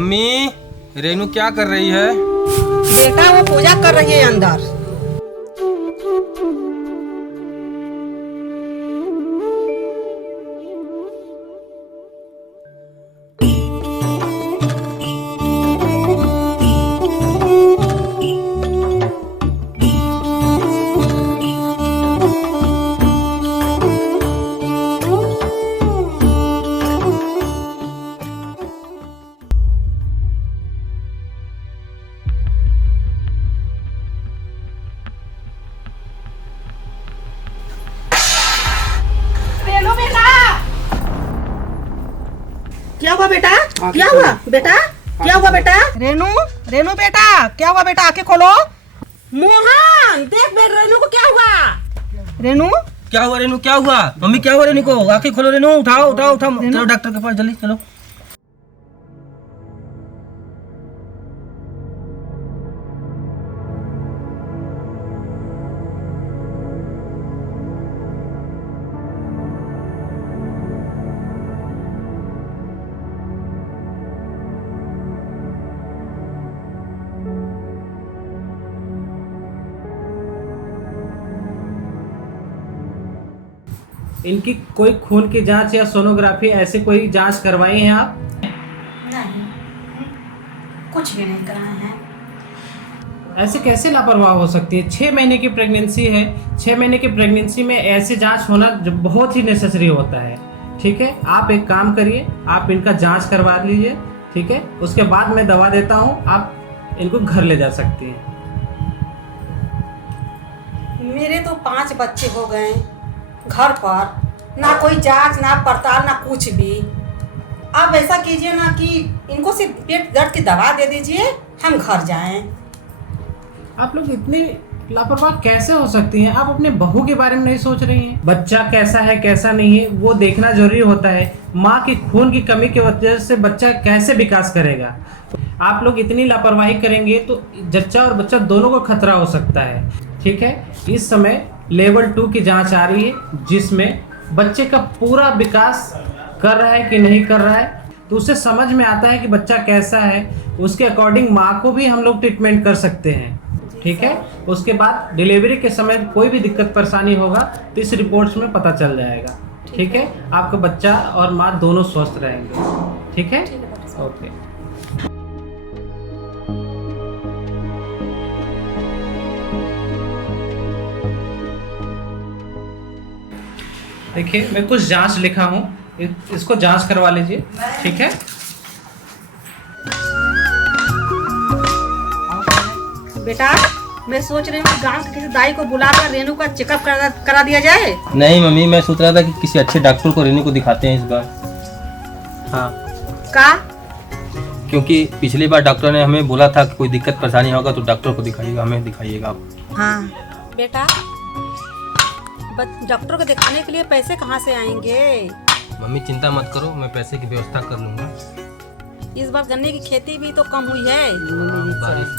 Mummy, Renu क्या कर रही है? बेटा वो पूजा कर रही है अंदर। क्या हुआ बेटा? क्या हुआ बेटा? क्या हुआ बेटा? रेनू, रेनू बेटा क्या हुआ बेटा? आंखें खोलो। मोहन देख बेटा रेनू को क्या हुआ? रेनू क्या हुआ रेनू? क्या हुआ मम्मी? क्या हुआ रेनू को? आंखें खोलो रेनू, उठाओ उठाओ उठाओ, चलो डॉक्टर के पास जल्दी चलो। इनकी कोई खून की जांच या सोनोग्राफी ऐसी कोई जांच करवाई है आप? नहीं, कुछ भी नहीं कराए हैं। ऐसे कैसे लापरवाह हो सकती है? 6 महीने की प्रेगनेंसी है। 6 महीने की प्रेगनेंसी में ऐसी जांच होना बहुत ही नेसेसरी होता है। ठीक है, आप एक काम करिए, आप इनका जांच करवा लीजिए। ठीक है, उसके बाद मैं दवा देता हूँ, आप इनको घर ले जा सकती हैं। मेरे तो 5 बच्चे हो गए घर पर, ना कोई जांच ना पड़ताल ना कुछ भी। आप ऐसा कीजिए ना कि इनको सिर्फ पेट दर्द की दवा दे दीजिए, हम घर जाएं। आप लोग इतनी लापरवाह कैसे हो सकती हैं? आप अपने बहू के बारे में नहीं सोच रही हैं? बच्चा कैसा है कैसा नहीं है वो देखना जरूरी होता है। माँ की खून की कमी की वजह से बच्चा कैसे विकास करेगा? आप लोग इतनी लापरवाही करेंगे तो जच्चा और बच्चा दोनों को खतरा हो सकता है। ठीक है, इस समय लेवल 2 की जांच आ रही है जिसमें बच्चे का पूरा विकास कर रहा है कि नहीं कर रहा है, तो उससे समझ में आता है कि बच्चा कैसा है। उसके अकॉर्डिंग माँ को भी हम लोग ट्रीटमेंट कर सकते हैं। ठीक है, उसके बाद डिलीवरी के समय कोई भी दिक्कत परेशानी होगा तो इस रिपोर्ट्स में पता चल जाएगा। ठीक है, आपका बच्चा और माँ दोनों स्वस्थ रहेंगे। ठीक है, ओके। देखिए मैं कुछ जांच लिखा हूँ, इसको जांच करवा लीजिए। ठीक है, बेटा मैं सोच रही हूँ गांव के किसी दाई को बुलाकर रेनू का चेकअप करा दिया जाए। नहीं मम्मी, मैं सोच रहा था कि किसी अच्छे डॉक्टर को रेनू को दिखाते हैं इस बार। हाँ, का? क्योंकि पिछली बार डॉक्टर ने हमें बोला था कि कोई दिक्कत परेशानी होगा तो डॉक्टर को दिखाइएगा, हमें दिखाइएगा आप। हाँ बेटा, डॉक्टर को दिखाने के लिए पैसे कहाँ से आएंगे? मम्मी चिंता मत करो, मैं पैसे की व्यवस्था कर लूँगा। इस बार गन्ने की खेती भी तो कम हुई है। बारिश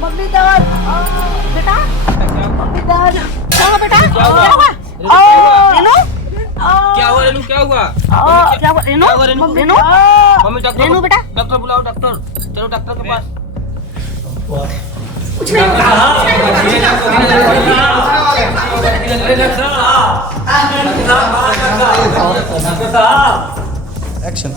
मम्मी दर्द बेटा, मम्मी दर्द क्या हुआ बेटा? क्या हुआ? रेनू क्या हुआ रेनू? क्या हुआ? क्या हुआ रेनू? रेनू मम्मी डॉक्टर, रेनू बेटा, डॉक्टर बुलाओ, डॉक्टर चलो डॉक्टर के पास। कुछ नहीं एक्शन।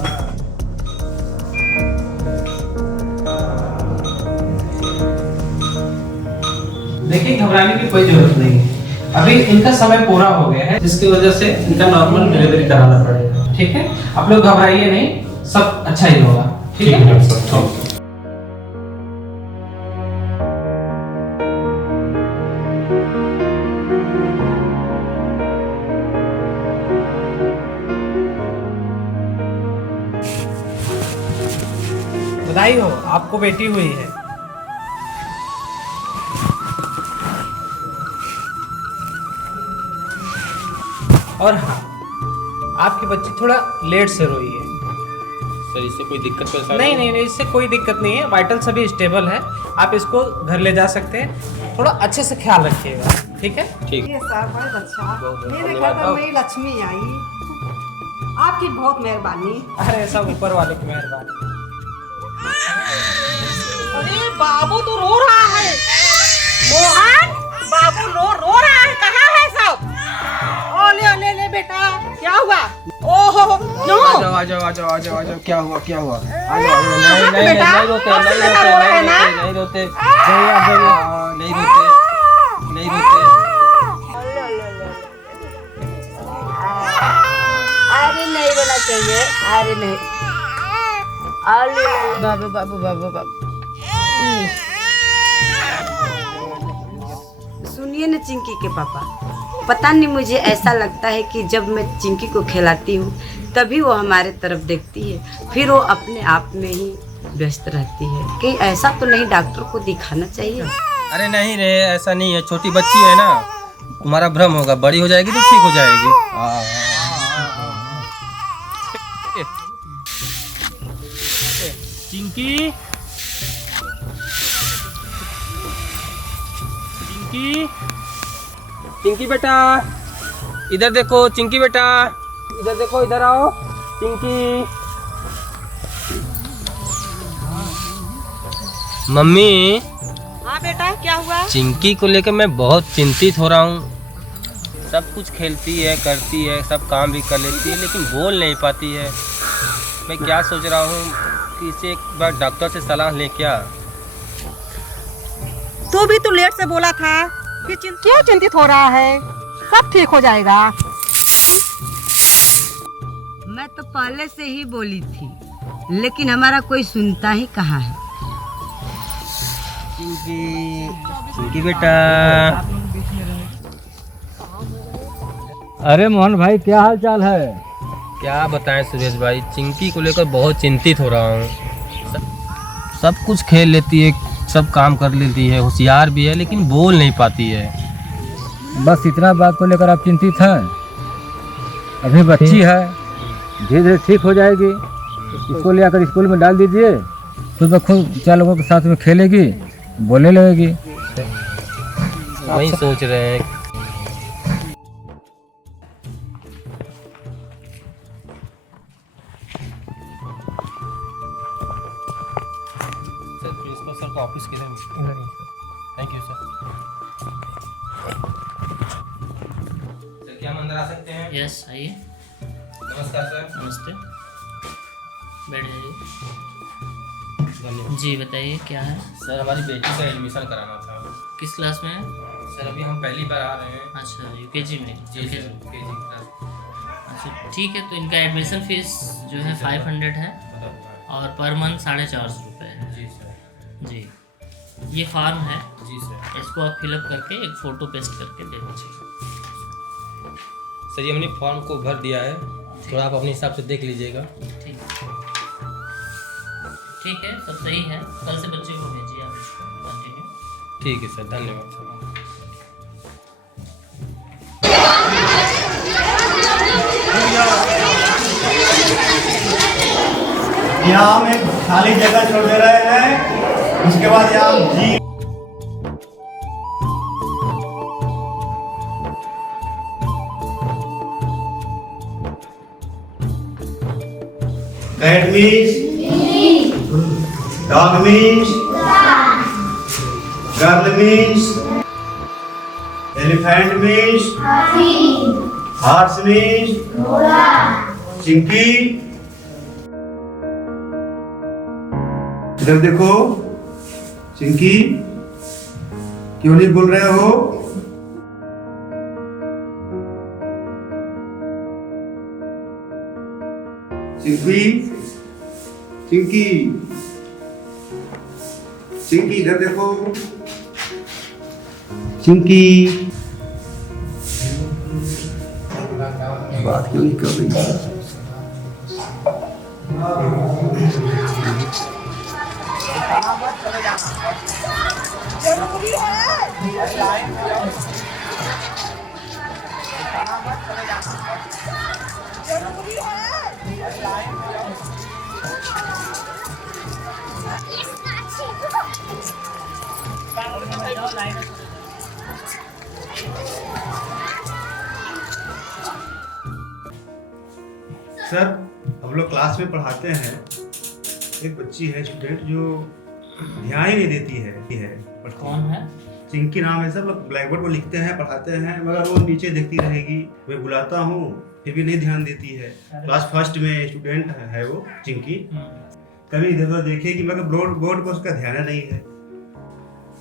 देखिए घबराने की कोई जरूरत नहीं है। अभी इनका समय पूरा हो गया है जिसकी वजह से इनका नॉर्मल डिलीवरी कराना पड़ेगा। ठीक है, आप लोग घबराइए नहीं, सब अच्छा ही होगा। ठीक है, बधाई हो, आपको बेटी हुई है। और हाँ, आपकी बच्ची थोड़ा लेट से रोई है। सर इससे कोई दिक्कत परेशानी? नहीं नहीं नहीं, इससे कोई दिक्कत नहीं है, वाइटल सभी स्टेबल है। आप इसको घर ले जा सकते हैं, थोड़ा अच्छे से ख्याल रखिएगा। ठीक है। ठीक। ये सर बहुत अच्छा, बहुत मेरे घर धन्यवाद। पर मेरी लक्ष्मी आई, आपकी बहुत मेहरबानी। अरे सब ऊपर वाले की मेहरबानी। अरे बाबू तो रो रहा है, मोहन बाबू रो रहा है, कहाँ है सब? ओ ले बेटा, क्या हुआ? ओहो क्यों? आ जाओ, क्या हुआ? बेटा, नहीं रोते, नहीं रोते। अरे नहीं रोना चाहिए, अरे नहीं, अरे बाबू सुनिए ना चिंकी के पापा, पता नहीं मुझे ऐसा लगता है कि जब मैं चिंकी को खिलाती हूँ तभी वो हमारे तरफ देखती है, फिर वो अपने आप में ही व्यस्त रहती है। कहीं ऐसा तो नहीं डॉक्टर को दिखाना चाहिए? अरे नहीं रे, ऐसा नहीं है, छोटी बच्ची है ना, तुम्हारा भ्रम होगा, बड़ी हो जाएगी तो ठीक हो जाएगी। चिंकी, चिंकी, चिंकी बेटा, इधर देखो। चिंकी बेटा, इधर देखो, इधर आओ। चिंकी, मम्मी। हाँ बेटा, क्या हुआ? चिंकी को लेकर मैं बहुत चिंतित हो रहा हूँ। सब कुछ खेलती है, करती है, सब काम भी कर लेती है, लेकिन बोल नहीं पाती है। मैं क्या सोच रहा हूँ कि इसे एक बार डॉक्टर से सलाह ले क्या। तू भी तो लेट से बोला था कि क्यों चिंतित हो रहा है, सब ठीक हो जाएगा। मैं तो पहले से ही बोली थी, लेकिन हमारा कोई सुनता ही कहाँ है। चिंकी बेटा। अरे मोहन भाई, क्या हाल चाल है? क्या बताएं सुरेश भाई, चिंकी को लेकर बहुत चिंतित हो रहा हूँ। सब कुछ खेल लेती है, सब काम कर लेती है, होशियार भी है, लेकिन बोल नहीं पाती है। बस इतना बात को लेकर आप चिंतित हैं? अभी बच्ची है, धीरे धीरे ठीक हो जाएगी। इसको ले आकर स्कूल में डाल दीजिए, खुद ब खुद 4 लोगों के साथ में खेलेगी, बोलने लगेगी। वही सोच रहे हैं। सर, प्रिंसिपल सर का ऑफिस किधर है? Thank you sir. सर, क्या हम अंदर आ सकते हैं? यस आइए। नमस्कार सर। नमस्ते, बैठ जाइए। धन्यवाद। जी बताइए क्या है? सर, हमारी बेटी का एडमिशन कराना था। किस क्लास में है? सर, अभी हम पहली बार आ रहे हैं। अच्छा यूकेजी में। जी सर, केजी क्लास। अच्छा ठीक है, तो इनका एडमिशन फीस जो है 500 है और पर मंथ 450 रुपये है। जी सर। जी, ये फॉर्म है, जी सर। इसको आप फिलअप करके एक फ़ोटो पेस्ट करके दे दीजिए। सर, ये हमने फॉर्म को भर दिया है, थोड़ा आप अपने हिसाब से देख लीजिएगा। ठीक है, सब सही है। कल से बच्चे को भेजिए आप इसको कंटिन्यू। ठीक है सर, धन्यवाद सर। यहाँ हम एक खाली जगह छोड़ दे रहे हैं, उसके बाद यहाँ हम जी Cat means dog means girl means elephant means horse means Chinki. इधर देखो चिंकी, क्यों नहीं बोल रहे हो? चिंकी, चिंकी, चिंकी इधर देखो। चिंकी, बात क्यों नहीं कर रही? सर हम लोग क्लास में पढ़ाते हैं, एक बच्ची है स्टूडेंट जो ध्यान ही नहीं देती है कौन है? चिंकी नाम है सर। लोग ब्लैक बोर्ड पर लिखते हैं, पढ़ाते हैं, मगर वो नीचे देखती रहेगी। मैं बुलाता हूँ फिर भी नहीं ध्यान देती है। क्लास फर्स्ट में स्टूडेंट है वो चिंकी। कभी इधर उधर देखेगी मगर बोर्ड पर उसका ध्यान नहीं है।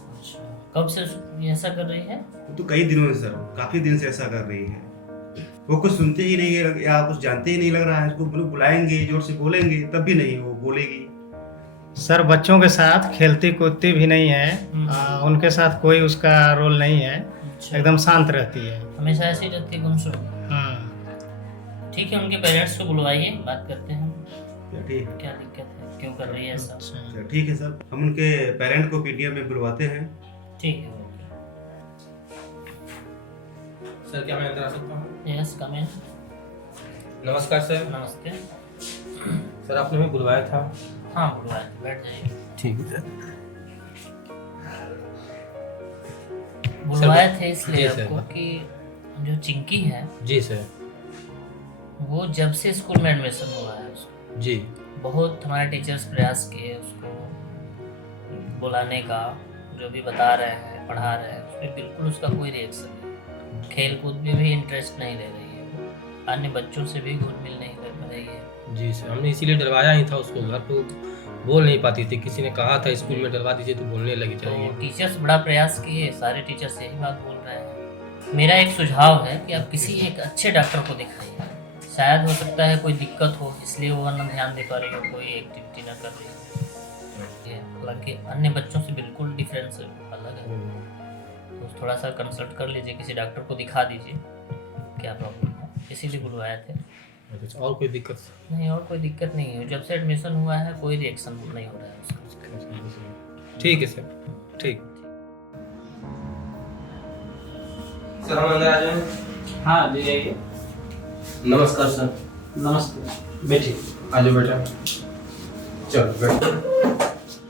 अच्छा, कब से ये ऐसा कर रही है? तो कई दिनों से सर, काफी दिन से ऐसा कर रही है। वो कुछ सुनते ही नहीं है या कुछ जानते ही नहीं लग रहा है। उसको बुलाएंगे, जोर से बोलेंगे तब भी नहीं वो बोलेगी। सर बच्चों के साथ खेलती कूदती भी नहीं है, उनके साथ कोई उसका रोल नहीं है, एकदम शांत रहती है। हमेशा ऐसे ही रहती है गुमसुम? हाँ। ठीक है, उनके पेरेंट्स को बुलवाइए, बात करते हैं। ठीक है, क्या दिक्कत है, क्यों कर रही है ऐसा? अच्छा, ठीक है सर, हम उनके पेरेंट को पीटीएम में बुलवाते हैं। ठीक है, ओके। सर क्या मैं अंदर आ सकता हूँ? यस, कम इन। नमस्कार सर। नमस्ते। सर आपने हमें बुलवाया था? हाँ, बुलवाया था, बैठ जाइए। ठीक है सर। बुलवाए थे इसलिए जी सर। आपको कि जो चिंकी है जी सर। वो जब से स्कूल में एडमिशन हुआ है उसको जी। बहुत हमारे टीचर्स प्रयास किए उसको बुलाने का, जो भी बता रहे हैं पढ़ा रहे हैं उस पर बिल्कुल उसका कोई रिएक्शन नहीं। खेल कूद में भी इंटरेस्ट नहीं ले रही है वो, अन्य बच्चों से भी घुल मिल नहीं कर रही है। जी सर, हमने इसीलिए डरवाया ही था उसको। घर पे बोल नहीं पाती थी, किसी ने कहा था स्कूल में डरवा दीजिए तो बोलने लगी चाहिए। तो टीचर्स बड़ा प्रयास किए, सारे टीचर्स यही बात बोल रहे हैं। मेरा एक सुझाव है कि आप किसी एक अच्छे डॉक्टर को दिखाइए। शायद हो सकता है कोई दिक्कत हो इसलिए वो ना ध्यान दे पा रही हो, कोई एक्टिविटी ना कर रही हो। हालांकि अन्य बच्चों से बिल्कुल डिफरेंस अलग है। तो थोड़ा सा कंसल्ट कर लीजिए, किसी डॉक्टर को दिखा दीजिए क्या प्रॉब्लम है, इसीलिए बुलवाया थे। अच्छा, और कोई दिक्कत? नहीं, और कोई दिक्कत नहीं है। जब से एडमिशन हुआ है कोई रिएक्शन नहीं हो रहा है उसका। ठीक है सर, ठीक। सर हम अंदर आ जाएं? हाँ ले आइए। नमस्कार सर। नमस्ते, बैठिए। आ जाओ बेटा, चलो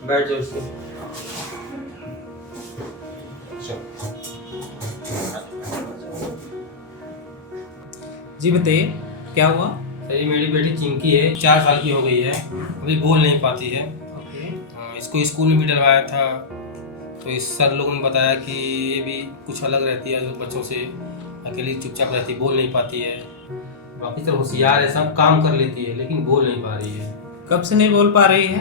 बैठ जाओ इसको। जी बताइए क्या हुआ? सर ये मेरी बेटी चिंकी है, 4 साल की हो गई है, अभी बोल नहीं पाती है। हाँ, इसको स्कूल में भी डलवाया था तो इस सर लोगों ने बताया कि ये भी कुछ अलग रहती है, बच्चों से अकेली चुपचाप रहती, बोल नहीं पाती है। बाकी सर होशियार है, सब काम कर लेती है लेकिन बोल नहीं पा रही है। कब से नहीं बोल पा रही है?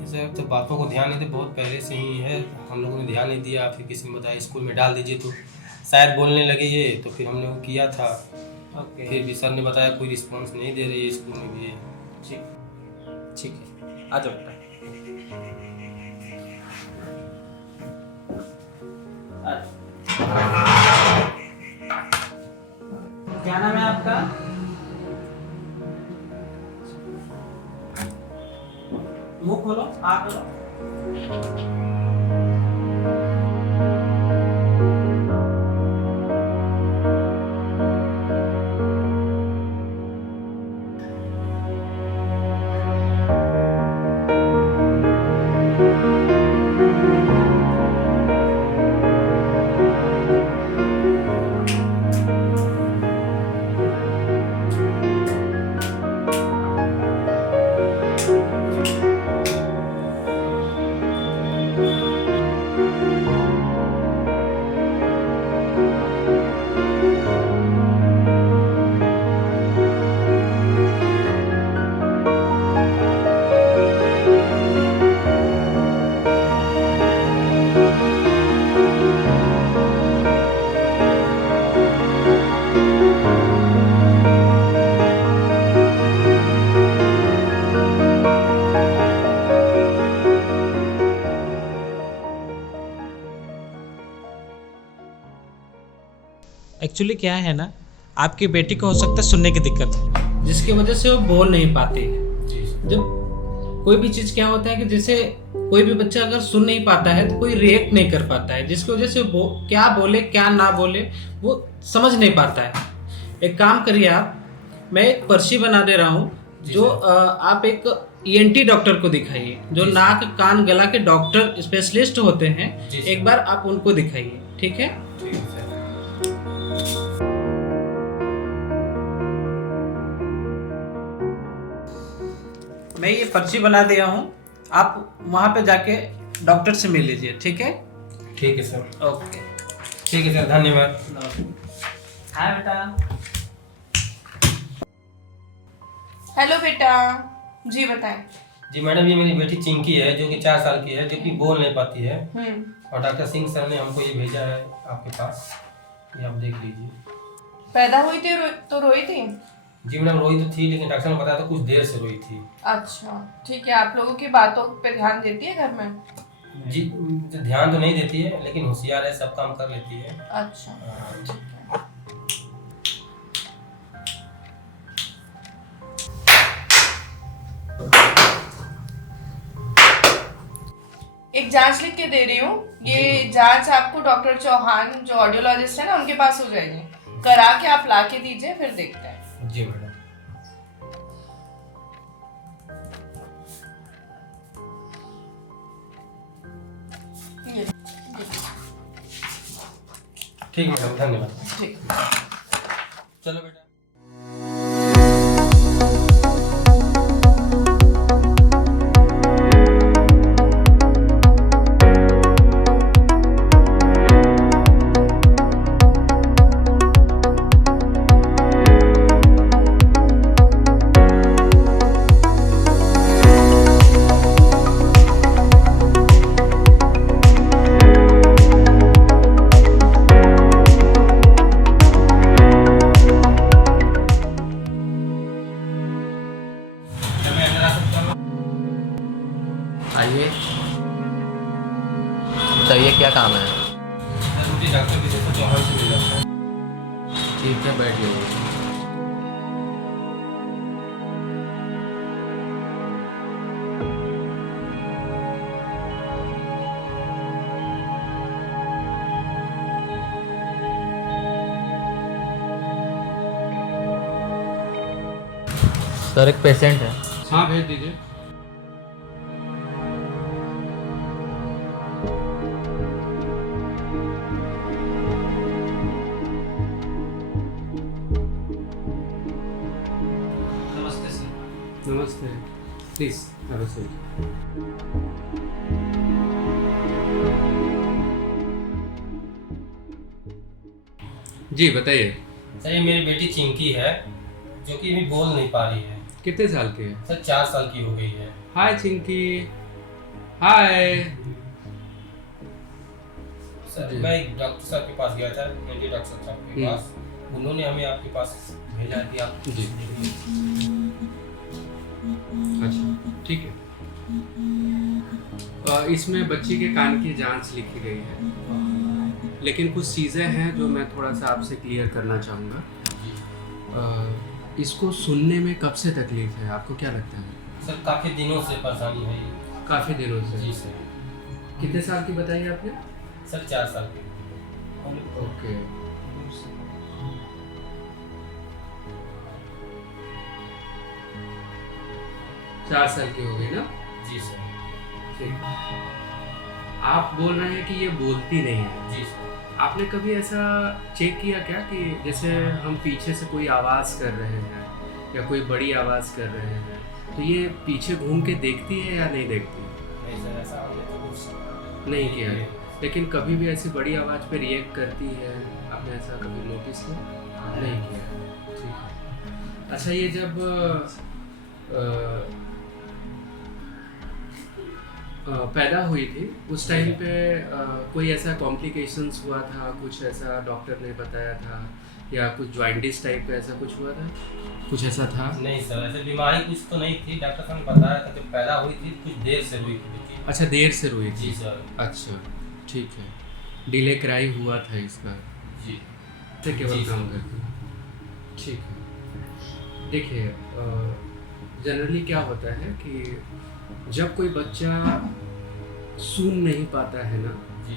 ये सर तो बातों को ध्यान नहीं दे, बहुत पहले से ही है, हम लोगों ने ध्यान नहीं दिया। फिर किसी ने बताया स्कूल में डाल दीजिए तो शायद बोलने लगे ये, तो फिर हमने वो किया था। ओके, फिर भी सर ने बताया कोई रिस्पॉन्स नहीं दे रही है स्कूल में भी। ठीक है, आ जाओ बेटा। क्या नाम है आपका? मुंह खोलो, आ करो। एक्चुअली क्या है ना, आपकी बेटी को हो सकता है सुनने की दिक्कत, जिसकी वजह से वो बोल नहीं पाती है। जब कोई भी चीज़ क्या होता है कि जैसे कोई भी बच्चा अगर सुन नहीं पाता है तो कोई रिएक्ट नहीं कर पाता है, जिसकी वजह से क्या बोले क्या ना बोले वो समझ नहीं पाता है। एक काम करिए आप, मैं एक पर्ची बना दे रहा हूँ, जो आप एक ENT डॉक्टर को दिखाइए, जो नाक कान गला के डॉक्टर स्पेशलिस्ट होते हैं। एक बार आप उनको दिखाइए, ठीक है? मैं ये पर्ची बना दिया हूँ, आप वहाँ पे जाके डॉक्टर से मिल लीजिए, ठीक है? ठीक है सर। ओके। ठीक है सर, धन्यवाद। हाँ बेटा। हेलो बेटा, जी बताएं। जी मैडम, ये मेरी बेटी चिंकी है जो कि 4 साल की है, जो कि बोल नहीं पाती है। हम्म। और डॉक्टर सिंह सर ने हमको ये भेजा है आपके पास, ये आप देख लीजिए। पैदा हुई थी तो रोई थी? जी मैडम, रोई तो थी, लेकिन डॉक्टर ने बताया था कुछ देर से रोई थी। अच्छा ठीक है, आप लोगों की बातों पे ध्यान देती है घर में? जी ध्यान तो नहीं देती है, लेकिन होशियार है, सब काम कर लेती है। अच्छा ठीक है। एक जांच लिख के दे रही हूँ, ये जांच आपको डॉक्टर चौहान जो ऑडियोलॉजिस्ट है ना उनके पास हो जाएगी, करा के आप ला के दीजिए, फिर देखते हैं। जी मैडम। ये ठीक मैडम, धन्यवाद। ठीक। चलो बेटा। आइए, बताइए क्या काम है? मुझे डॉक्टर विशेष चौहान से मिला था। ठीक है, बैठ जाइए। सर एक पेशेंट है। हाँ भेज दीजिए। नमस्ते सर। नमस्ते, प्लीज हैव अ सीट। जी बताइए। सर ये मेरी बेटी चिंकी है जो कि अभी बोल नहीं पा रही है। कितने साल के हैं? सर 4 साल की हो गई है। हाय चिंकी। हाय। सर जी। मैं एक डॉक्टर साहब के पास गया था, मेरे डॉक्टर साहब के पास, उन्होंने हमें आपके पास भेजा कि आप जी। अच्छा ठीक है। इसमें बच्ची के कान की जांच लिखी गई है, लेकिन कुछ चीज़ें हैं जो मैं थोड़ा सा आपसे क्लियर करना चाहूँगा। इसको सुनने में कब से तकलीफ है, आपको क्या लगता है? सर काफ़ी दिनों से परेशानी है ये। काफ़ी दिनों से। जी सर। कितने साल की बताइए आपने? सर 4 साल की। ओके। चार साल की हो गई ना? जी सर। ठीक। आप बोल रहे हैं कि ये बोलती नहीं है। जी सर। आपने कभी ऐसा चेक किया क्या कि जैसे हम पीछे से कोई आवाज़ कर रहे हैं या कोई बड़ी आवाज़ कर रहे हैं तो ये पीछे घूम के देखती है या नहीं देखती? नहीं सर, ऐसा हमने तो कुछ नहीं किया है, लेकिन कभी भी ऐसी बड़ी आवाज़ पे रिएक्ट करती है, आपने ऐसा कभी नोटिस किया? नहीं किया। ठीक है। अच्छा ये जब पैदा हुई थी उस टाइम पे कोई ऐसा कॉम्प्लिकेशंस हुआ था, कुछ ऐसा डॉक्टर ने बताया था या कुछ जॉइंटिस टाइप का ऐसा कुछ हुआ था, कुछ ऐसा था? नहीं सर, ऐसे बीमारी कुछ तो नहीं थी। डॉक्टर साहब ने बताया था जब पैदा हुई थी कुछ देर से हुई थी। अच्छा देर से हुई थी। जी सर। अच्छा ठीक है। डिले क्राई हुआ था इसका? जी। तो केवल जी, काम सर। करते हैं। ठीक है। देखिए जनरली क्या होता है कि जब कोई बच्चा सुन नहीं पाता है ना जी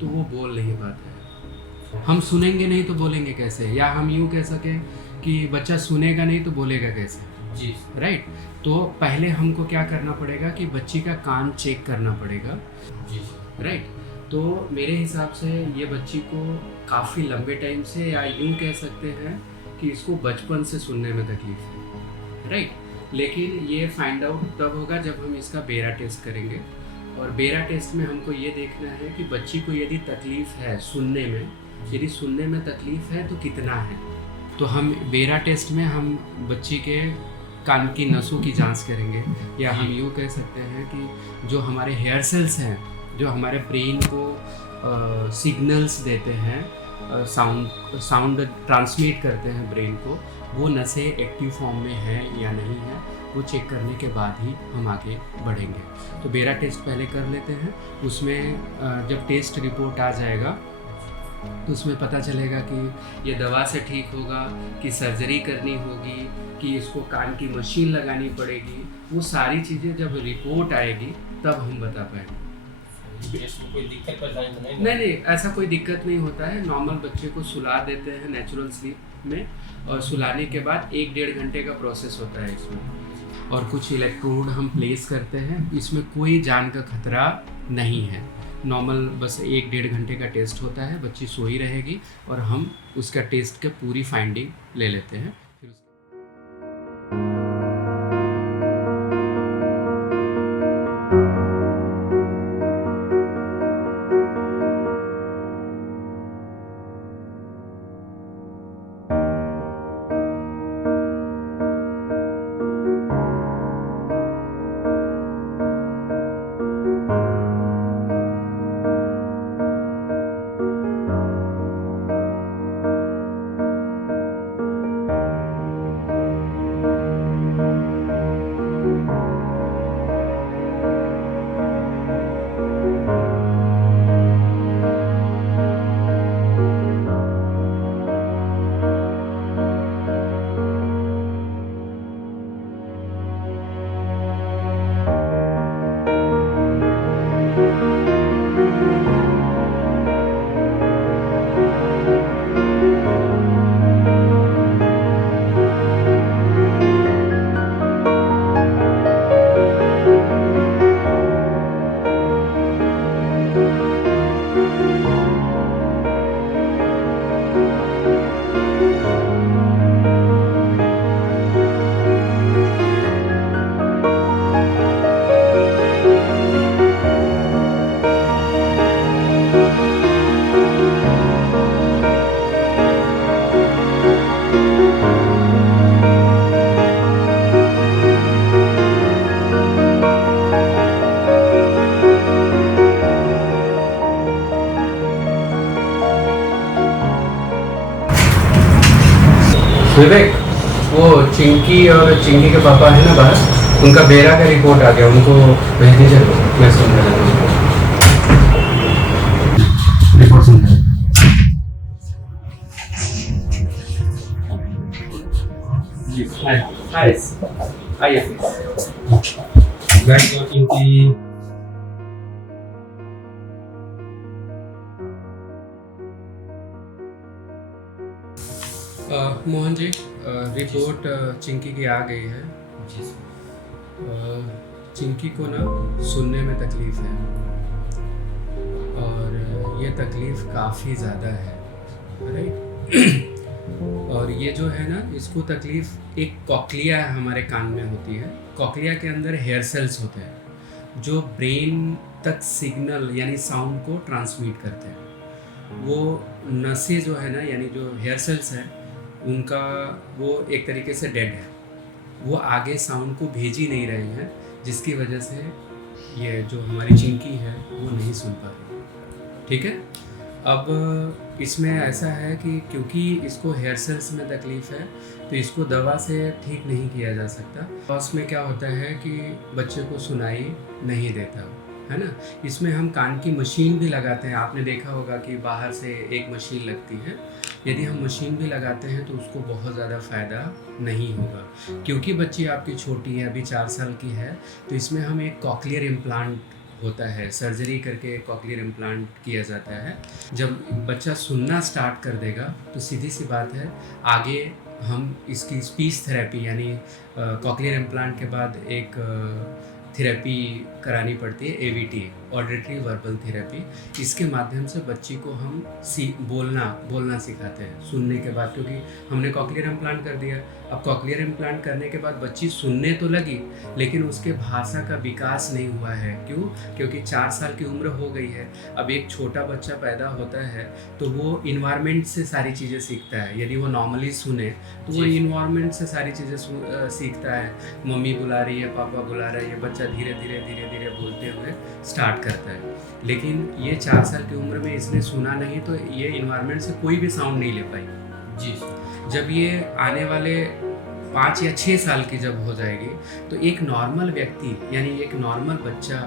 तो वो बोल नहीं पाता है। हम सुनेंगे नहीं तो बोलेंगे कैसे, या हम यूँ कह सकें कि बच्चा सुनेगा नहीं तो बोलेगा कैसे? जी राइट। तो पहले हमको क्या करना पड़ेगा कि बच्ची का कान चेक करना पड़ेगा। जी राइट। तो मेरे हिसाब से ये बच्ची को काफ़ी लंबे टाइम से, या यूँ कह सकते हैं कि इसको बचपन से सुनने में तकलीफ है। राइट। लेकिन ये फाइंड आउट तब होगा जब हम इसका बेरा टेस्ट करेंगे। और बेरा टेस्ट में हमको ये देखना है कि बच्ची को यदि तकलीफ़ है सुनने में, यदि सुनने में तकलीफ़ है तो कितना है। तो हम बेरा टेस्ट में हम बच्ची के कान की नसों की जांच करेंगे, या हम यूँ कह सकते हैं कि जो हमारे हेयर सेल्स हैं, जो हमारे ब्रेन को सिग्नल्स देते हैं, साउंड ट्रांसमिट करते हैं ब्रेन को, वो नसें एक्टिव फॉर्म में है या नहीं है, वो चेक करने के बाद ही हम आगे बढ़ेंगे। तो बेरा टेस्ट पहले कर लेते हैं। उसमें जब टेस्ट रिपोर्ट आ जाएगा तो उसमें पता चलेगा कि ये दवा से ठीक होगा कि सर्जरी करनी होगी कि इसको कान की मशीन लगानी पड़ेगी। वो सारी चीज़ें जब रिपोर्ट आएगी तब हम बता पाएंगे। कोई दिक्कत परेशानी तो नहीं? नहीं, ऐसा कोई दिक्कत नहीं होता है। नॉर्मल बच्चे को सुला देते हैं नेचुरल स्लीप में, और सुलाने के बाद 1-1.5 घंटे का प्रोसेस होता है इसमें, और कुछ इलेक्ट्रोड हम प्लेस करते हैं। इसमें कोई जान का खतरा नहीं है। नॉर्मल बस 1-1.5 घंटे का टेस्ट होता है, बच्ची सोई रहेगी और हम उसका टेस्ट के पूरी फाइंडिंग ले लेते हैं। विवेक, वो चिंकी और चिंकी के पापा है ना बाहर, उनका बेरा का रिपोर्ट आ गया, उनको भेज दीजिए। मैं समझा देता हूँ रिपोर्ट समझा। जी आइए बैठ जाओ चिंकी। मोहन जी, रिपोर्ट चिंकी की आ गई है। जी सर। चिंकी को ना सुनने में तकलीफ़ है, और ये तकलीफ़ काफ़ी ज़्यादा है, राइट। और ये जो है ना, इसको तकलीफ़ एक कॉक्लिया हमारे कान में होती है। कॉक्लिया के अंदर हेयर सेल्स होते हैं जो ब्रेन तक सिग्नल यानी साउंड को ट्रांसमिट करते हैं। वो नसें जो है ना, यानी जो हेयर सेल्स हैं, उनका वो एक तरीके से डेड है, वो आगे साउंड को भेज ही नहीं रहे हैं, जिसकी वजह से ये जो हमारी चिंकी है वो नहीं सुन पा रही। ठीक है। अब इसमें ऐसा है कि क्योंकि इसको हेयर सेल्स में तकलीफ़ है, तो इसको दवा से ठीक नहीं किया जा सकता। उसमें क्या होता है कि बच्चे को सुनाई नहीं देता, है ना। इसमें हम कान की मशीन भी लगाते हैं। आपने देखा होगा कि बाहर से एक मशीन लगती है। यदि हम मशीन भी लगाते हैं तो उसको बहुत ज़्यादा फ़ायदा नहीं होगा, क्योंकि बच्ची आपकी छोटी है, अभी 4 साल की है। तो इसमें हम एक कॉक्लियर इम्प्लांट होता है, सर्जरी करके कॉक्लियर इम्प्लांट किया जाता है। जब बच्चा सुनना स्टार्ट कर देगा तो सीधी सी बात है, आगे हम इसकी स्पीच थेरेपी यानी कॉक्लियर इम्प्लांट के बाद एक थेरेपी करानी पड़ती है, AVT। Auditory verbal therapy. इसके माध्यम से बच्ची को हम बोलना सिखाते हैं सुनने के बाद, क्योंकि हमने कॉकलियर इम्प्लांट कर दिया। अब कॉकलियर इम्प्लांट करने के बाद बच्ची सुनने तो लगी, लेकिन उसके भाषा का विकास नहीं हुआ है। क्यों? क्योंकि 4 साल की उम्र हो गई है। अब एक छोटा बच्चा पैदा होता है तो वो इन्वायरमेंट से सारी चीज़ें सीखता है। यदि वो नॉर्मली सुने तो वो इन्वायरमेंट से सारी चीज़ें सीखता है। मम्मी बुला रही है, पापा बुला रही है, बच्चा धीरे धीरे बोलते हुए स्टार्ट करता है। लेकिन ये 4 साल की उम्र में इसने सुना नहीं, तो ये इन्वायरमेंट से कोई भी साउंड नहीं ले पाई। जी। जब ये आने वाले 5 या 6 साल की जब हो जाएगी तो एक नॉर्मल व्यक्ति यानी एक नॉर्मल बच्चा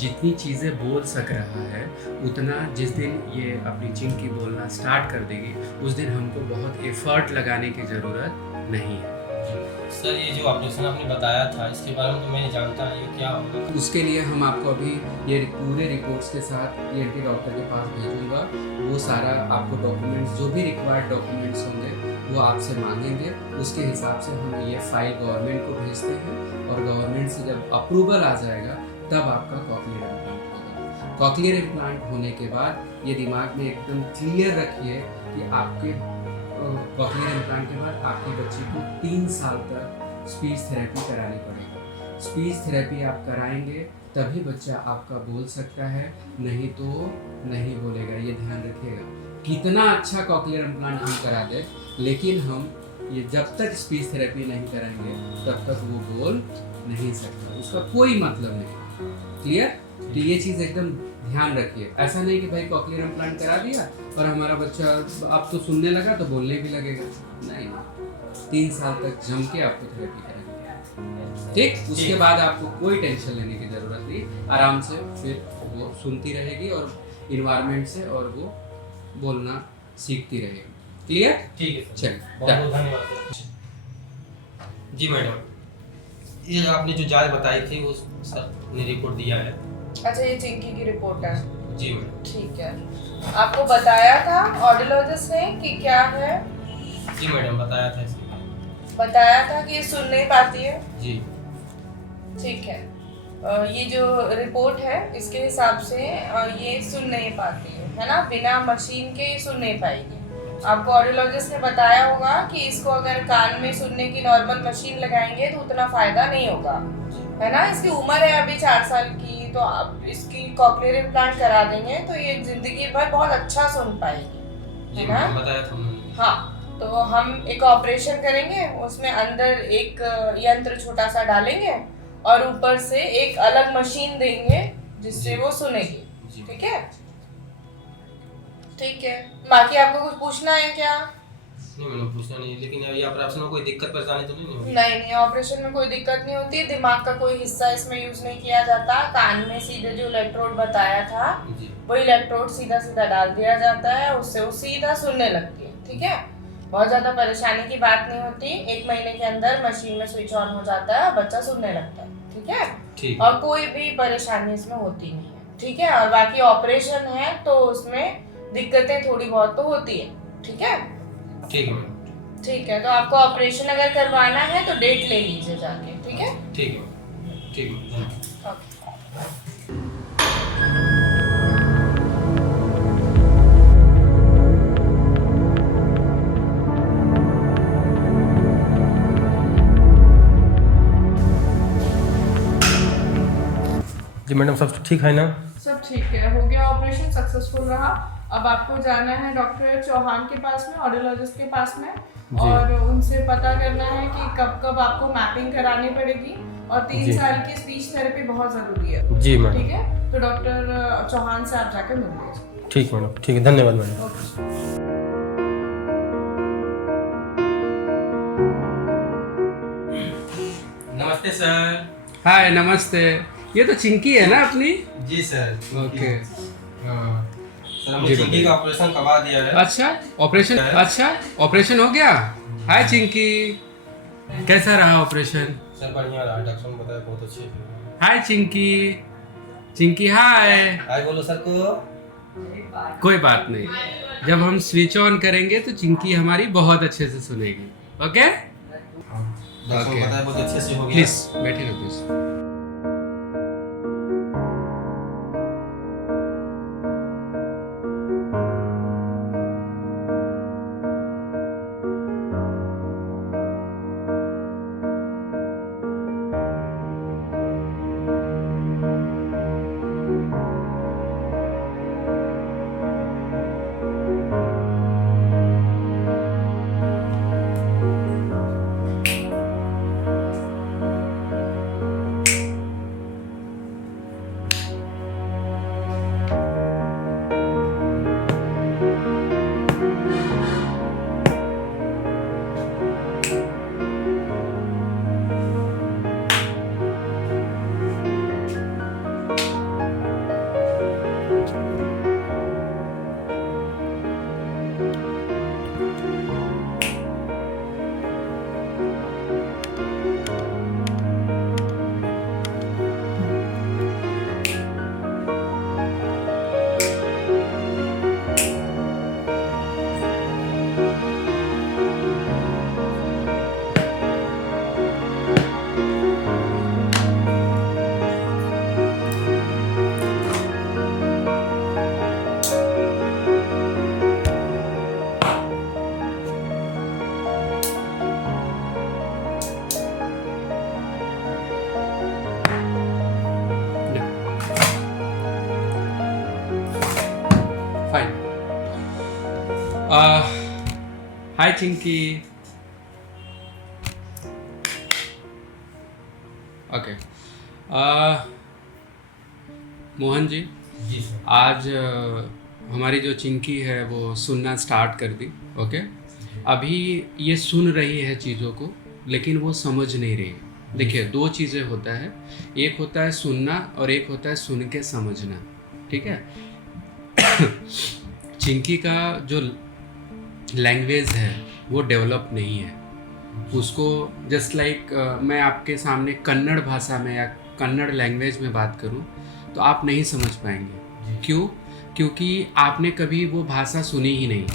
जितनी चीज़ें बोल सक रहा है उतना जिस दिन ये अपनी चिंकी बोलना स्टार्ट कर देगी उस दिन हमको बहुत एफर्ट लगाने की ज़रूरत नहीं है। सर ये जो ऑपरेशन आपने बताया था इसके बारे में तो मैं नहीं जानता, ये क्या होगा? उसके लिए हम आपको अभी ये पूरे रिपोर्ट्स के साथ ENT डॉक्टर के पास भेजूंगा। वो सारा आपको डॉक्यूमेंट्स जो भी रिक्वायर्ड डॉक्यूमेंट्स होंगे वो आपसे मांगेंगे। उसके हिसाब से हम ये फाइल गवर्नमेंट को भेजते हैं और गवर्नमेंट से जब अप्रूवल आ जाएगा तब आपका कॉकलियर इम्प्लांट होगा। कॉकलियर इम्प्लांट होने के बाद ये दिमाग में एकदम क्लियर रखिए कि आपके कॉकलियर इम्प्लांट के बाद आपकी बच्ची को 3 साल तक स्पीच थेरेपी करानी पड़ेगी। स्पीच थेरेपी आप कराएंगे तभी बच्चा आपका बोल सकता है, नहीं तो नहीं बोलेगा। ये ध्यान रखिएगा। कितना अच्छा कॉकलियर इम्प्लांट हम करा दे, लेकिन हम ये जब तक स्पीच थेरेपी नहीं कराएंगे तब तक वो बोल नहीं सकता। उसका कोई मतलब नहीं। क्लियर? तो ये चीज़ एकदम ध्यान रखिए। ऐसा नहीं कि भाई कॉकलियर इम्प्लांट करा दिया और हमारा बच्चा अब तो सुनने लगा तो बोलने भी लगेगा। नहीं, 3 साल तक जम के आपको थेरेपी करेंगे। ठीक? उसके बाद आपको कोई टेंशन लेने की ज़रूरत नहीं। आराम से फिर वो सुनती रहेगी और इन्वायरमेंट से और वो बोलना सीखती रहेगी। क्लियर? ठीक है। चलिए, बहुत बहुत धन्यवाद। जी मैडम, ये आपने जो जांच बताई थी वो सर ने रिपोर्ट दिया है। अच्छा, ये चिंकी की रिपोर्ट है। जी मैडम। ठीक है। आपको बताया था ऑडियोलॉजिस्ट ने कि क्या है? जी मैडम, बताया था इसके। बताया था कि ये सुन नहीं पाती है। जी। ठीक है। ये जो रिपोर्ट है इसके हिसाब से ये सुन नहीं पाती है ना? बिना मशीन के ये सुन नहीं पाएगी। आपको ऑडियोलॉजिस्ट ने बताया होगा कि इसको अगर कान में सुनने की नॉर्मल मशीन लगाएंगे तो उतना फायदा नहीं होगा, है ना? इसकी उम्र है अभी 4 साल की, तो आप इसकी कॉकलियर इम्प्लांट करा देंगे तो ये जिंदगी भर बहुत अच्छा सुन पाएगी, है ना? बताया था उन्होंने। हाँ, तो हम एक ऑपरेशन करेंगे, उसमें अंदर एक यंत्र छोटा सा डालेंगे और ऊपर से एक अलग मशीन देंगे जिससे वो सुनेगी। ठीक है? ठीक है। बाकी आपको कुछ पूछना है क्या? नहीं मैडम, पूछना नहीं, लेकिन अभी ऑपरेशन में कोई दिक्कत परेशानी तो नहीं होगी? नहीं, ऑपरेशन में कोई दिक्कत नहीं होती। दिमाग का कोई हिस्सा इसमें यूज नहीं किया जाता। कान में सीधे जो इलेक्ट्रोड बताया था वो इलेक्ट्रोड सीधा सीधा डाल दिया जाता है, उससे वो सीधा सुनने लगती है। ठीक है? बहुत ज्यादा परेशानी की बात नहीं होती। 1 महीने के अंदर मशीन में स्विच ऑन हो जाता है, बच्चा सुनने लगता है। ठीक है? ठीक। और कोई भी परेशानी इसमें होती नहीं है। ठीक है? और बाकी ऑपरेशन है तो उसमें दिक्कतें थोड़ी बहुत तो होती है। ठीक है? ठीक है मैडम। ठीक है, तो आपको ऑपरेशन अगर करवाना है तो डेट ले लीजिए जाके। ठीक है? ठीक है। ठीक है। जी मैडम, सब ठीक है ना? सब ठीक है, हो गया ऑपरेशन, सक्सेसफुल रहा। अब आपको जाना है डॉक्टर चौहान के पास में, ऑडियोलॉजिस्ट के पास में, और उनसे पता करना है कि कब कब आपको मैपिंग करानी पड़ेगी। और 3 साल की स्पीच थेरेपी बहुत ज़रूरी है। जी मैडम। ठीक है? तो डॉक्टर चौहान से आप जाकर मिल लीजिए। ठीक मैडम, ठीक है, धन्यवाद मैडम। नमस्ते सर। हाय, नमस्ते। ये तो चिंकी है ना अपनी? जी सर। ओके। सर हमने चिंकी का ऑपरेशन करवा दिया है। अच्छा, ऑपरेशन हो गया? हाय चिंकी, कैसा रहा ऑपरेशन? सर बढ़िया रहा, डॉक्टर ने बताया बहुत अच्छे से। हाय चिंकी हाय। हाय बोलो सर को। कोई बात नहीं, जब हम स्विच ऑन करेंगे तो चिंकी हमारी बहुत अच्छे से सुनेगी। ओके? डॉक्टर ने बताया बहुत अच्छे से हो गया। प्लीज बैठिए ना please. Fine. Hi Chinky. Okay. Mohan ji, जी सर। आज हमारी जो चिंकी है वो सुनना स्टार्ट कर दी। ओके, अभी ये सुन रही है चीज़ों को, लेकिन वो समझ नहीं रही। देखिए, दो चीज़ें होता है, एक होता है सुनना और एक होता है सुन के समझना। ठीक है। चिंकी का जो लैंग्वेज है वो डेवलप नहीं है। उसको जस्ट लाइक मैं आपके सामने कन्नड़ भाषा में या कन्नड़ लैंग्वेज में बात करूं तो आप नहीं समझ पाएंगे। क्यों? क्योंकि आपने कभी वो भाषा सुनी ही नहीं।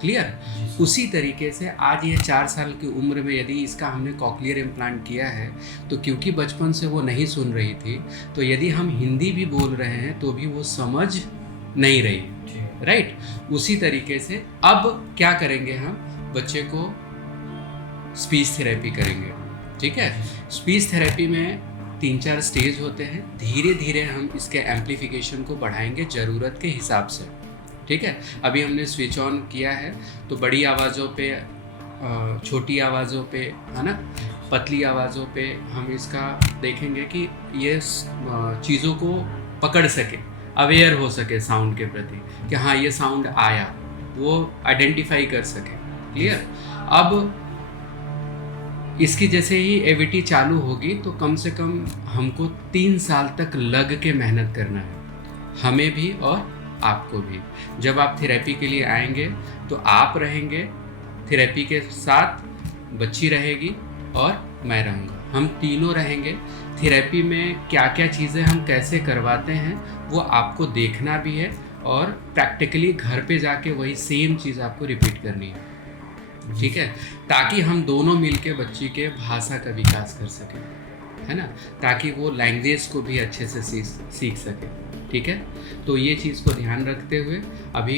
क्लियर? उसी तरीके से आज ये 4 साल की उम्र में यदि इसका हमने कॉक्लियर इम्प्लांट किया है तो क्योंकि बचपन से वो नहीं सुन रही थी, तो यदि हम हिंदी भी बोल रहे हैं तो भी वो समझ नहीं रही। राइट? उसी तरीके से अब क्या करेंगे, हम बच्चे को स्पीच थेरेपी करेंगे। ठीक है। स्पीच थेरेपी में 3-4 स्टेज होते हैं। धीरे धीरे हम इसके एम्प्लीफिकेशन को बढ़ाएंगे ज़रूरत के हिसाब से। ठीक है। अभी हमने स्विच ऑन किया है तो बड़ी आवाज़ों पे, छोटी आवाज़ों पे, है ना, पतली आवाज़ों पे हम इसका देखेंगे कि ये चीज़ों को पकड़ सके, अवेयर हो सके साउंड के प्रति कि हाँ ये साउंड आया, वो आइडेंटिफाई कर सके। क्लियर? अब इसकी जैसे ही एवीटी चालू होगी तो कम से कम हमको 3 साल तक लग के मेहनत करना है, हमें भी और आपको भी। जब आप थेरेपी के लिए आएंगे तो आप रहेंगे, थेरेपी के साथ बच्ची रहेगी और मैं रहूँगा, हम तीनों रहेंगे। थेरेपी में क्या क्या चीज़ें हम कैसे करवाते हैं वो आपको देखना भी है और प्रैक्टिकली घर पे जाके वही सेम चीज़ आपको रिपीट करनी है। ठीक है, ताकि हम दोनों मिलके बच्ची के भाषा का विकास कर सकें, है ना, ताकि वो लैंग्वेज को भी अच्छे से सीख सके। ठीक है, तो ये चीज़ को ध्यान रखते हुए अभी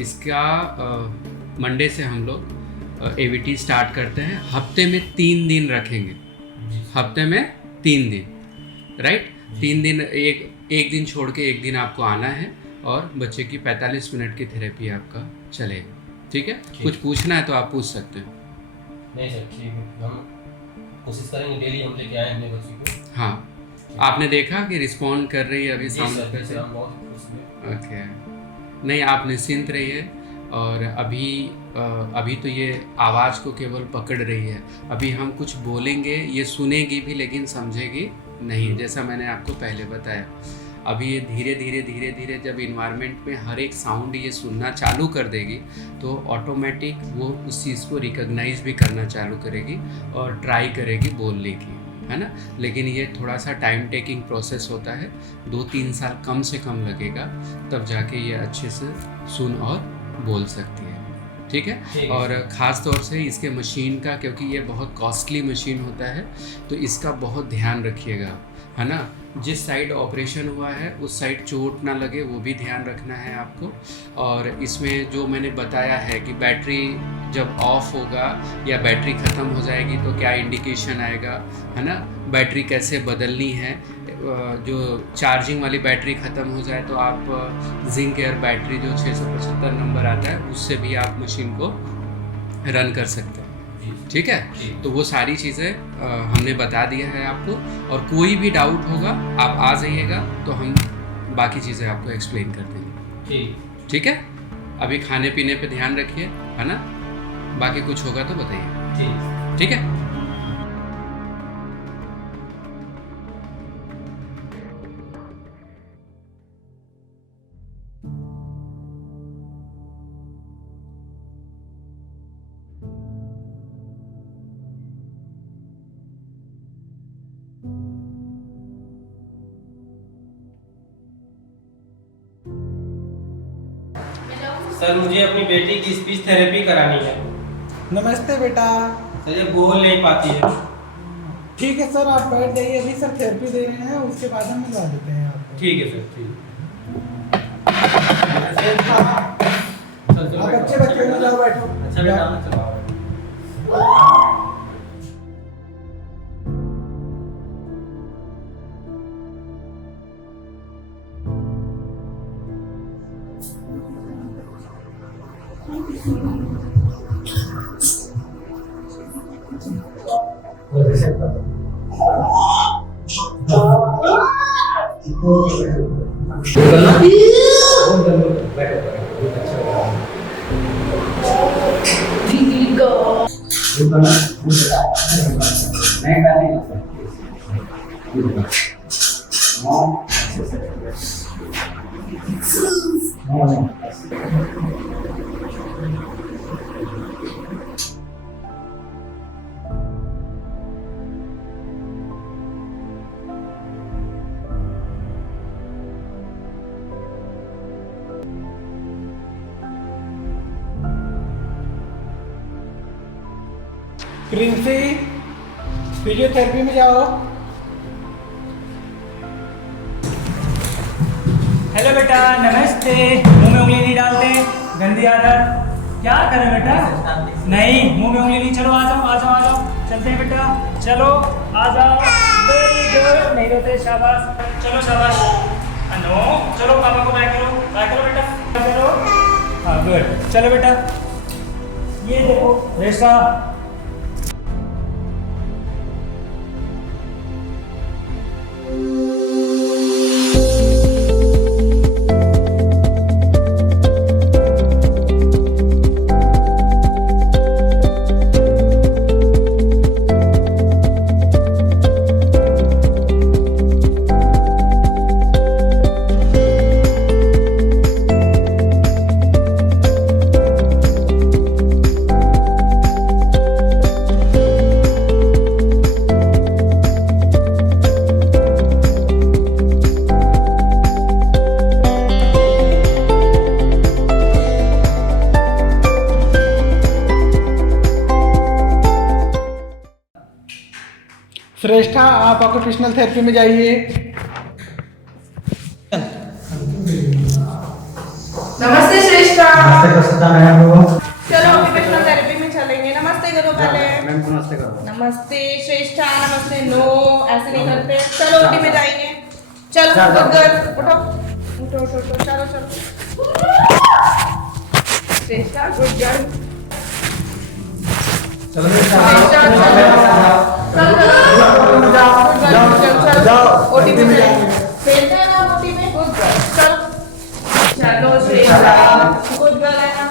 इसका मंडे से हम लोग एवीटी स्टार्ट करते हैं। हफ्ते में 3 दिन रखेंगे, हफ्ते में 3 दिन। राइट? 3 दिन, एक दिन छोड़ के एक दिन आपको आना है और बच्चे की 45 मिनट की थेरेपी आपका चलेगा। ठीक है? कुछ पूछना है तो आप पूछ सकते हो। नहीं सर, ठीक है, हम कोशिश करेंगे डेली हम लेके आए अपने बच्ची को। हाँ, आपने देखा कि रिस्पॉन्ड कर रही है अभी साउंड पे से? हम बहुत खुश हैं। ओके, नहीं आप निश्चिंत रहिए। और अभी तो ये आवाज़ को केवल पकड़ रही है। अभी हम कुछ बोलेंगे, ये सुनेगी भी लेकिन समझेगी नहीं, जैसा मैंने आपको पहले बताया। अभी ये धीरे धीरे जब इन्वायरमेंट में हर एक साउंड ये सुनना चालू कर देगी तो ऑटोमेटिक वो उस चीज़ को रिकॉग्नाइज भी करना चालू करेगी और ट्राई करेगी बोलने की, है ना। लेकिन ये थोड़ा सा टाइम टेकिंग प्रोसेस होता है, 2-3 साल कम से कम लगेगा, तब जाके ये अच्छे से सुन और बोल सकती है। ठीक है। और ख़ास तौर से इसके मशीन का, क्योंकि ये बहुत कॉस्टली मशीन होता है, तो इसका बहुत ध्यान रखिएगा, है ना। जिस साइड ऑपरेशन हुआ है उस साइड चोट ना लगे वो भी ध्यान रखना है आपको। और इसमें जो मैंने बताया है कि बैटरी जब ऑफ होगा या बैटरी ख़त्म हो जाएगी तो क्या इंडिकेशन आएगा, है ना, बैटरी कैसे बदलनी है। जो चार्जिंग वाली बैटरी ख़त्म हो जाए तो आप जिंक एयर बैटरी जो 675 नंबर आता है उससे भी आप मशीन को रन कर सकते हैं। ठीक है, तो वो सारी चीज़ें हमने बता दिया है आपको। और कोई भी डाउट होगा आप आ जाइएगा तो हम बाकी चीज़ें आपको एक्सप्लेन कर देंगे। ठीक है, अभी खाने पीने पे ध्यान रखिए, है ना, बाकी कुछ होगा तो बताइए। ठीक है। सर मुझे अपनी बेटी की स्पीच थेरेपी करानी है। नमस्ते बेटा। सर ये बोल नहीं पाती है। ठीक है सर, आप बैठ जाइए, अभी सर थेरेपी दे रहे हैं, उसके बाद हम मिलवा देते हैं आपको। ठीक है सर, ठीक आप अच्छे बच्चे में जाओ, बैठो। अच्छा बेटा, चलो। प्रिंसी, फिजियोथेरेपी में जाओ। हेलो बेटा, नमस्ते। मुंह में उंगली नहीं डालते, गंदी आदत। क्या करें बेटा? नहीं, मुंह में उंगली नहीं। चलो आ जाओ, आ जाओ, आ जाओ। चलते हैं बेटा, चलो आ जाओ। वेरी गुड, नहीं रोते, शाबाश। चलो शाबाश। नो, चलो पापा को बैक करो, बैक करो बेटा, करो। हाँ गुड, चलो बेटा। ये देखो रेशा। श्रेष्ठा, आप ऑक्यूपेशनल थेरेपी में जाइए। नमस्ते श्रेष्ठा। नमस्ते। चलो ऑक्यूपेशनल थेरेपी में चलेंगे। नमस्ते करो पहले। नमस्ते करो। नमस्ते श्रेष्ठा, नमस्ते। नो, ऐसे नहीं करते। चलो ओटी में जाएंगे। चलो गुड गर्ल, उठो उठो उठो उठो, चलो चलो। श्रेष्ठा गुड गर्ल। चलो ओटी में जाएंगे। श्रेष्ठा ना ओटी में, गुड गर्ल। चलो चलो श्रेष्ठा, गुड गर्ल है ना।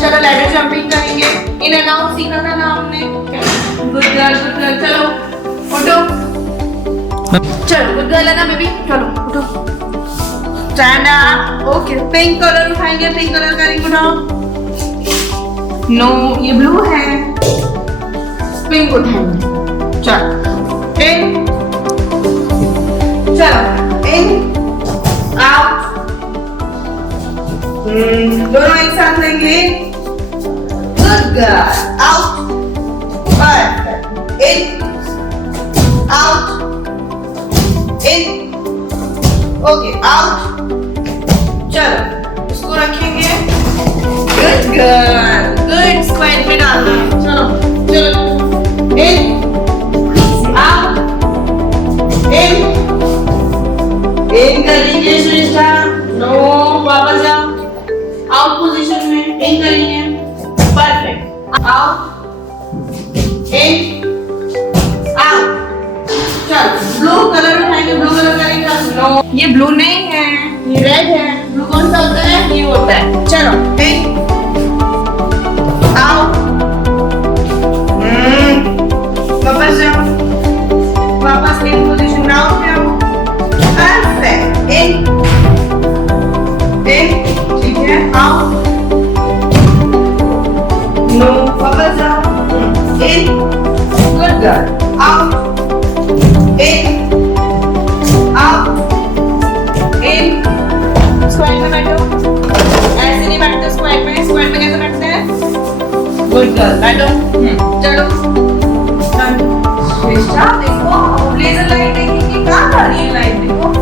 चलो इन एंड आउट सीखा था ना हमने। Good girl, good girl. चलो उठो, चलो गुड गर्ल है ना बेबी। चलो उठो, stand up. Okay, pink colour उठाएंगे, पिंक कलर का रिंग उठाओ। नो, ये ब्लू है, पिंक उठाएंगे। चलो इन, चलो इन आउट। दोनों एक साथ लेंगे। Good girl. Out. Perfect. In. Out. In. Okay. Out. चलो इसको रखेंगे। Good girl. Good. स्क्वायर में डालना है। चलो चलो। In. Out. In. In करेंगे श्रेष्ठा। नो, वापस जाओ। आउट पोजीशन में इन करेंगे। परफेक्ट। आउट, इन, आउट। चलो ब्लू कलर उठाएंगे, ब्लू कलर करेंगे। नो, ये ब्लू नहीं है, ये रेड है। ब्लू कौन सा होता है? ये होता है। चलो इन, आउट, वापस जाओ। girl. Out. In. Out. In. Square में बैठो. ऐसे नहीं बैठते स्क्वायर में. स्क्वायर में कैसे बैठते हैं? Good girl. बैठो. चलो. बेटा देखो लेजर लाइट देखेंगे. कहाँ जा रही है लाइट देखो.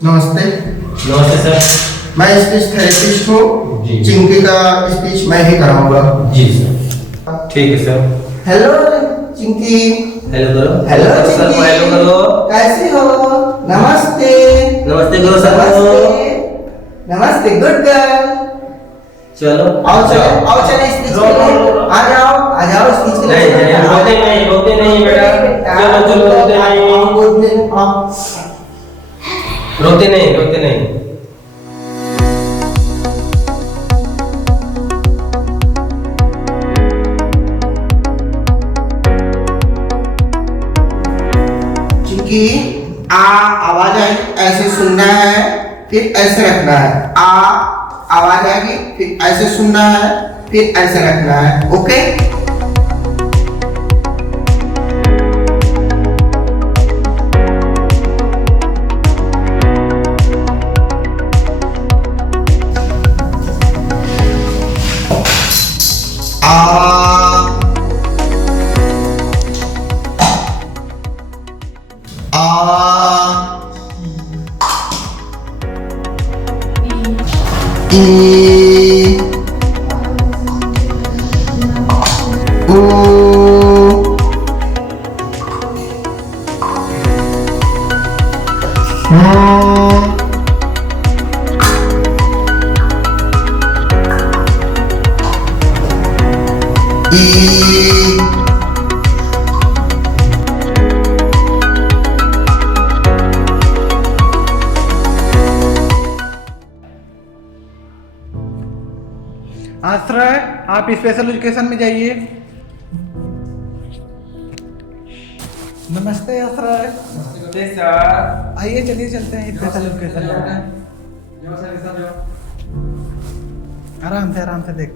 नमस्ते। नमस्ते सर। मैं स्पीच थेरेपिस्ट हूँ। चिंकी का स्पीच मैं ही कराऊंगा। जी सर। ठीक है सर। हेलो चिंकी। हेलो करो। Hello sir Chinki. हेलो करो। कैसे हो? नमस्ते। नमस्ते करो सर। नमस्ते गुड गर्ल। चलो आओ चले स्पीच के लिए। आ जाओ स्पीच के लिए। नहीं रोते नहीं बेटा। चलो रोते नहीं। रोते नहीं। चिंकी आवाज ऐसे सुनना है, फिर ऐसे रखना है। आवाज आएगी, फिर ऐसे सुनना है, फिर ऐसे रखना है। ओके? आश्रय, आप स्पेशल एजुकेशन में जाइए। नमस्ते आश्रय। नमस्ते सर। आइए चलिए चलते हैं स्पेशल एजुकेशन में। आराम से देख।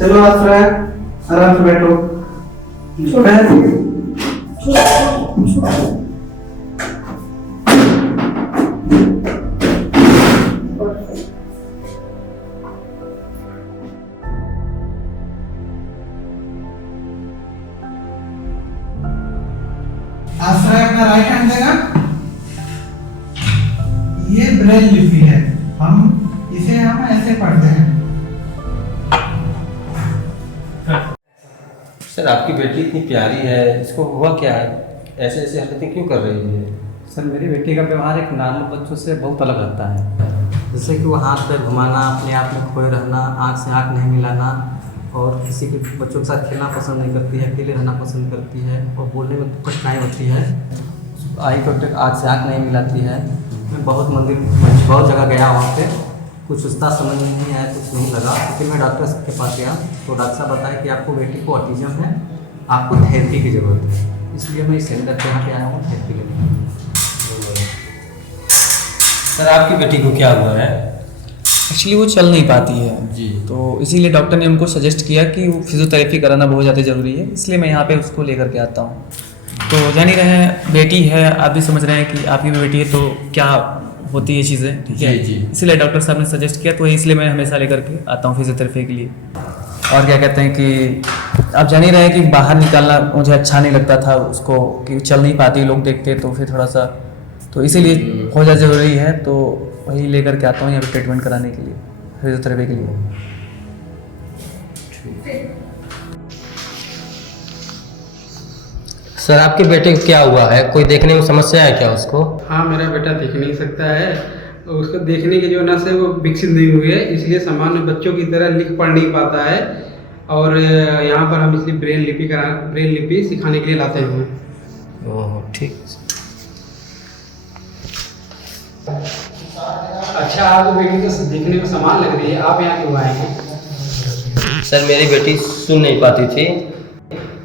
चलो आश्रय, आराम से बैठो। आश्रय अपना राइट हैंड देगा। ये ब्रेल लिपि है, इसे हम ऐसे पढ़ते हैं। सर आपकी बेटी इतनी प्यारी है, इसको हुआ क्या है? ऐसे ऐसे हरकतें क्यों कर रही है? सर मेरी बेटी का व्यवहार एक नॉर्मल बच्चों से बहुत अलग रहता है। जैसे कि वो हाथ पैर घुमाना, अपने आप में खोए रहना, आँख से आँख नहीं मिलाना, और किसी के बच्चों के साथ खेलना पसंद नहीं करती है, अकेले रहना पसंद करती है, और बोलने में कठिनाई होती है। आई कॉन्टेक्ट, आँख से आँख नहीं मिलाती है। मैं बहुत जगह गया वहाँ पे, कुछ उसका समझ में नहीं आया, कुछ नहीं लगा। फिर मैं डॉक्टर के पास गया तो डॉक्टर साहब बताया कि आपको बेटी को ऑटिज्म है, आपको थेरेपी की ज़रूरत है। इसलिए मैं इस सेंटर पे यहाँ पे आया हूँ थेरेपी लेने। सर आपकी बेटी को क्या हुआ है? एक्चुअली वो चल नहीं पाती है जी। तो इसीलिए डॉक्टर ने उनको सजेस्ट किया कि वो फिजियोथेरेपी कराना बहुत ज़्यादा ज़रूरी है, इसलिए मैं यहाँ पे उसको लेकर के आता हूँ। तो जान ही रहे हैं, बेटी है, आप भी समझ रहे हैं कि आपकी भी बेटी है तो क्या होती है चीज़ें, ठीक है। जी। इसीलिए डॉक्टर साहब ने सजेस्ट किया, तो इसलिए मैं हमेशा लेकर के आता हूँ फिजियोथेरेपी के लिए। और क्या कहते हैं कि आप जान ही रहे हैं कि बाहर निकालना मुझे अच्छा नहीं लगता था उसको, कि चल नहीं पाती, लोग देखते तो फिर थोड़ा सा, तो इसीलिए बहुत ज़्यादा ज़रूरी है, तो वही लेकर के आता हूँ यहाँ पे ट्रीटमेंट कराने के लिए, फिजियोथेरेपी के लिए। सर आपके बेटे को क्या हुआ है, कोई देखने में समस्या है क्या उसको? हाँ, मेरा बेटा देख नहीं सकता है, उसको देखने की जो नस है वो विकसित नहीं हुई है, इसलिए सामान्य बच्चों की तरह लिख पढ़ नहीं पाता है। और यहाँ पर हम इसलिए ब्रेन लिपि सिखाने के लिए लाते हैं। ओह ठीक। अच्छा, आपको बेटी तो देखने में समान लग रही है, आप यहाँ क्यों आए हैं? सर मेरी बेटी सुन नहीं पाती थी,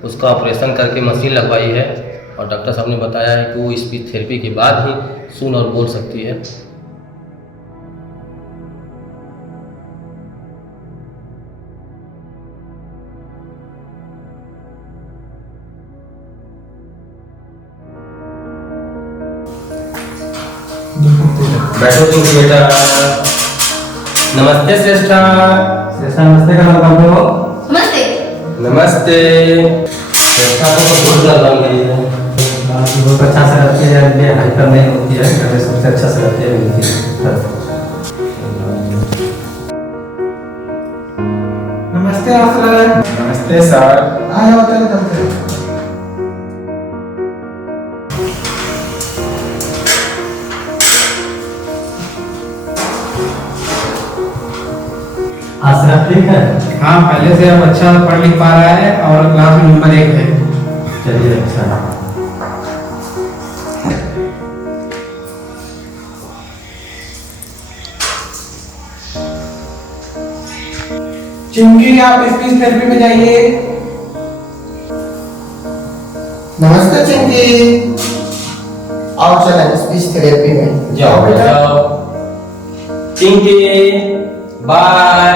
उसका ऑपरेशन करके मशीन लगवाई है और डॉक्टर साहब ने बताया है कि वो स्पीच थेरेपी के बाद ही सुन और बोल सकती है। बैठो तुम बेटा। नमस्ते श्रेष्ठा। श्रेष्ठा नमस्ते करना बाबू। नमस्ते। नमस्ते। श्रेष्ठा को तो बहुत लग रही है। बहुत अच्छा से रहती है, ये हाइपर नहीं होती है, घर में सबसे अच्छा से रहती है। नमस्ते आसलन। नमस्ते सर। आ जाओ चलते। आसरा ठीक है? हाँ, पहले से अब अच्छा पढ़ लिख पा रहा है और क्लास में नंबर 1 है। चलिए अच्छा। चिंकी आप स्पीच थेरेपी में जाइए। नमस्ते चिंकी, आओ चलें स्पीच थेरेपी में। जाओ बेटा। चिंकी बाय।